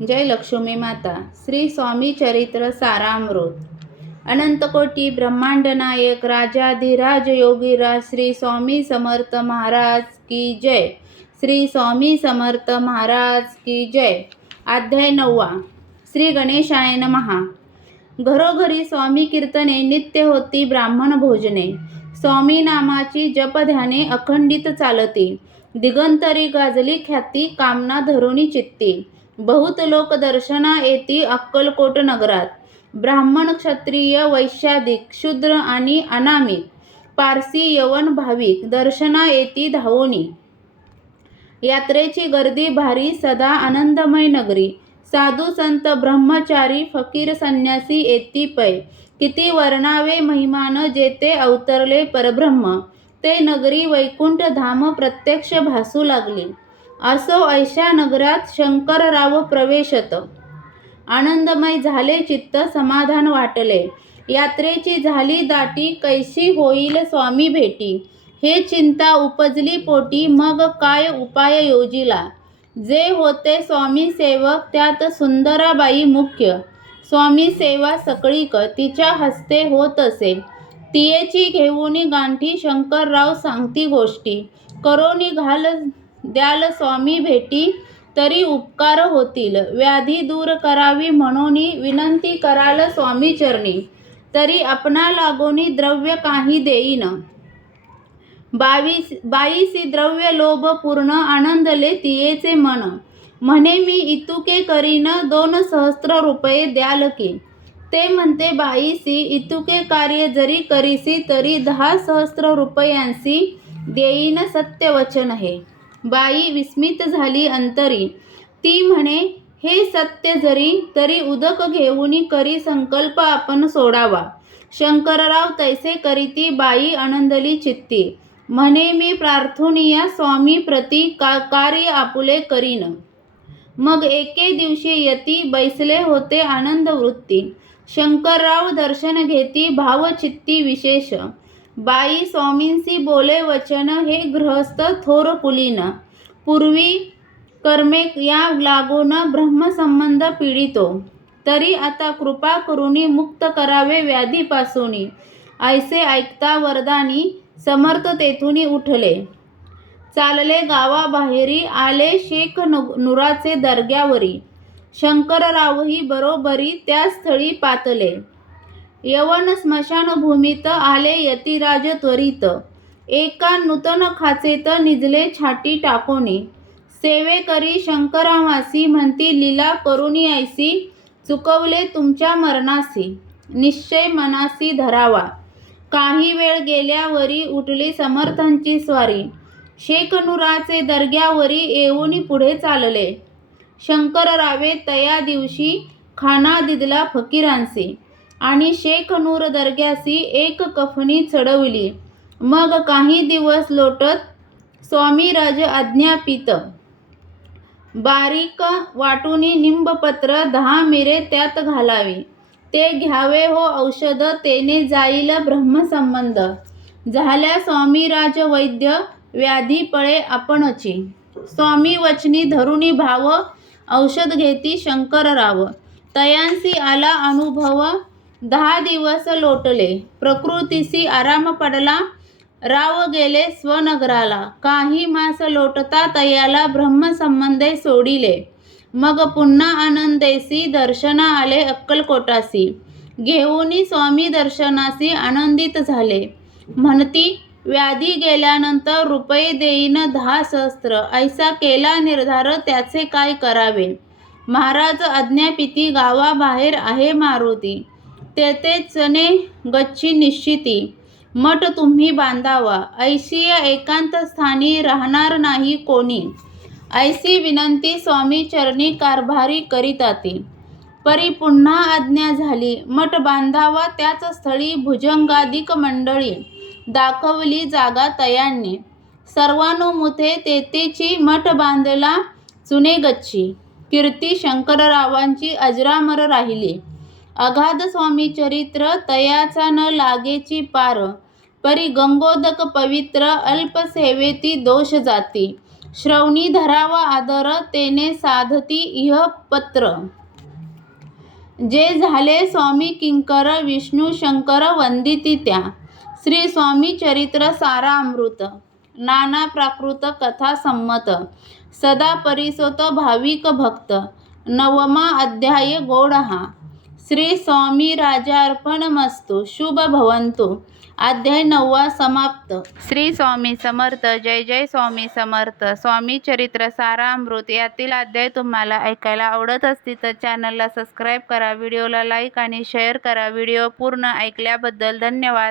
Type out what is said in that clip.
जय लक्ष्मी माता. श्री स्वामी चरित्र सारामृत. अनंतकोटी ब्रह्मांड नायक राजाधिराज योगीराज श्री स्वामी समर्थ महाराज की जय. श्री स्वामी समर्थ महाराज की जय. अध्याय 9. श्री गणेशाय नमः. घरोघरी स्वामी कीर्तने नित्य होती. ब्राह्मण भोजने. स्वामी नामाची जपध्याने अखंडित चालती. दिगंतरी गाजली ख्याती. कामना धरुणी चित्ती. बहुत लोक दर्शना येती अक्कलकोट नगरात. ब्राह्मण, क्षत्रिय, वैश्यादिक, शूद्र आणि अनामिक, पारसी, यवन, भाविक दर्शना येती धावोनी. यात्रेची गर्दी भारी. सदा आनंदमय नगरी. साधू संत ब्रह्मचारी फकीर संन्यासी येती पै. किती वर्णावे महिमान जेथे अवतरले परब्रह्म. ते नगरी वैकुंठ धाम प्रत्यक्ष भासू लागली. असो ऐशा नगरात शंकरराव प्रवेशत. आनंदमय झाले चित्त. समाधान वाटले. यात्रेची झाली दाटी. कैसी होईल स्वामी भेटी. हे चिंता उपजली पोटी. मग काय उपाय योजिला. जे होते स्वामी सेवक त्यात सुंदराबाई मुख्य. स्वामी सेवा सकळीक तिच्या हस्ते होत असे. तियेची घेऊनी गांठी शंकरराव सांगती गोष्टी. करोनी घाल द्याल स्वामी भेटी. तरी उपकार होतील. व्याधी दूर करावी म्हणूनी विनंती कराल स्वामी चरणी. तरी आपणा लागोनी द्रव्य काही देईन. बाईसी द्रव्य लोभ पूर्ण. आनंदले तियेचे मन. म्हणे मी इतुके करीन 2,000 रुपये द्याल की. ते म्हणते बाईसी इतुके कार्य जरी करीसी तरी 10,000 रुपयांसी देईन सत्यवचन हे. बाई विस्मित झाली अंतरी. ती म्हणे हे सत्य जरी तरी उदक घेऊनी करी संकल्प आपण सोडावा. शंकरराव तैसे करीती. बाई आनंदली चित्ती. म्हणे मी प्रार्थुनिया स्वामी प्रती कार्य आपुले करीन. मग एके दिवशी यती बैसले होते आनंद वृत्ती. शंकरराव दर्शन घेती भावचित्ती विशेष. बाई स्वामींसी बोले वचन. हे गृहस्थ थोर कुलीन. पूर्वी कर्मे या लागून ब्रह्मसंबंध पीडितो. तरी आता कृपा करुनी मुक्त करावे व्याधीपासूनी. ऐसे ऐकता वरदानी समर्थ तेथुनी उठले. चालले गावाबाहेरी. आले शेख नुराचे दर्ग्यावरी. शंकररावही बरोबरी त्या स्थळी पातले. यवन स्मशानभूमीत आले यतिराज त्वरित. एका नूतन खाचेत निजले छाटी टाकोनी. सेवे करी शंकरावासी म्हणती लीला करुनी ऐसी. चुकवले तुमच्या मरणासी निश्चय मनासी धरावा. काही वेळ गेल्यावरी उठली समर्थांची स्वारी. शेख नुराचे दर्ग्यावरी येऊनी पुढे चालले. शंकररावे तया दिवशी खाना दिदला फकीरांसी. आणि शेख नूर दर्ग्यासी एक कफनी चढवली. मग काही दिवस लोटत स्वामीराज आज्ञापित. बारीक वाटुनी निंबपत्र 10 मिरे त्यात घालावी. ते घ्यावे हो औषध. तेने जाईल ब्रह्मसंबंध. झाल्या स्वामीराज वैद्य. व्याधी पळे आपणची. स्वामी वचनी धरुणी भाव. औषध घेती शंकरराव. तयांसी आला अनुभव. 10 दिवस लोटले. प्रकृतीसी आराम पडला. राव गेले स्वनगराला. काही मास लोटता तयाला ब्रह्मसंबंधे सोडिले. मग पुन्हा आनंदेसी दर्शना आले अक्कलकोटासी. घेऊनी स्वामी दर्शनासी आनंदित झाले. म्हणती व्याधी गेल्यानंतर रुपये देईन 10,000. ऐसा केला निर्धार. त्याचे काय करावे. महाराज आज्ञापिती. गावाबाहेर आहे मारुती. तेथेचने गच्ची निश्चिती. मठ तुम्ही बांधावा. ऐशी एकांत स्थानी राहणार नाही कोणी. ऐसी विनंती स्वामी चरणी कारभारी करीताती. परी पुन्हा आज्ञा झाली. मठ बांधावा त्याच स्थळी. भुजंगाधिक मंडळी दाखवली जागा तयांनी. सर्वानुमते तेथेची मठ बांधला चुने गच्ची. कीर्ती शंकररावांची अजरामर राहिली. अगाध स्वामी चरित्र तयाचा न लागेची पार. परी गंगोदक पवित्र. अल्प सेवेती दोष जाती. श्रवणी धरावा आदर, तेने साधती इह पत्र. जे झाले स्वामी किंकर, विष्णू शंकर वंदिती त्या. श्री स्वामी चरित्र सारामृत. नाना प्राकृत कथा संमत, सदा परिसोत भाविक भक्त. 9वा अध्याय गोड हा. श्री स्वामी राजार्पणमस्तु. शुभ भवंतु. अध्याय 9वा समाप्त. श्री स्वामी समर्थ. जय जय स्वामी समर्थ. स्वामी चरित्र सारामृत यातील अध्याय तुम्हाला ऐकायला आवडत असतील तर चॅनलला सबस्क्राईब करा, व्हिडिओला लाईक आणि शेअर करा. व्हिडिओ पूर्ण ऐकल्याबद्दल धन्यवाद.